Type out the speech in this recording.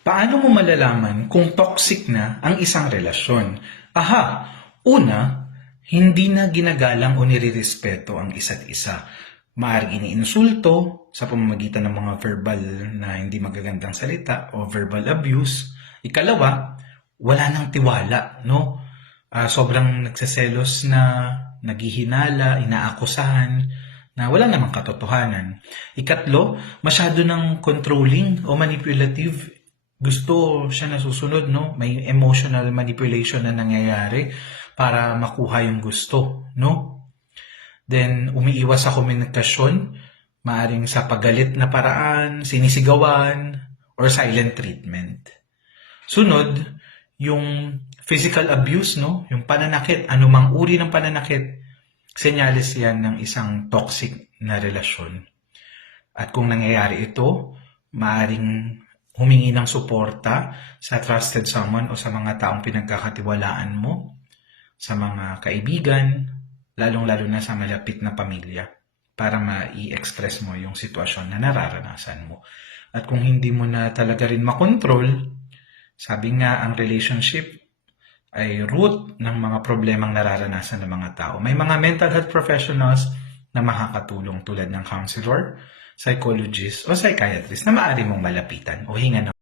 Paano mo malalaman kung toxic na ang isang relasyon? Aha, una, hindi na ginagalang o nirirespeto ang isa't isa. Maaaring iniinsulto sa pamamagitan ng mga verbal na hindi magagandang salita o verbal abuse. Ikalawa, wala nang tiwala, no? Sobrang nagseselos na, naghihinala, inaakusahan, na wala namang katotohanan. Ikatlo, masyado ng controlling o manipulative. Gusto siya nasusunod, no? May emotional manipulation na nangyayari para makuha yung gusto, no? Then, umiiwas sa komunikasyon, maaring sa paggalit na paraan, sinisigawan, or silent treatment. Sunod, yung physical abuse, no? Yung pananakit, anumang uri ng pananakit, senyales yan ng isang toxic na relasyon. At kung nangyayari ito, maaring humingi ng suporta sa trusted someone o sa mga taong pinagkakatiwalaan mo, sa mga kaibigan, lalong-lalo na sa malapit na pamilya, para ma-i-express mo yung sitwasyon na nararanasan mo. At kung hindi mo na talaga rin makontrol, sabi nga ang relationship ay root ng mga problemang nararanasan ng mga tao. May mga mental health professionals na makakatulong tulad ng counselor, psychologist o psychiatrist na maaari mong malapitan o hinga ng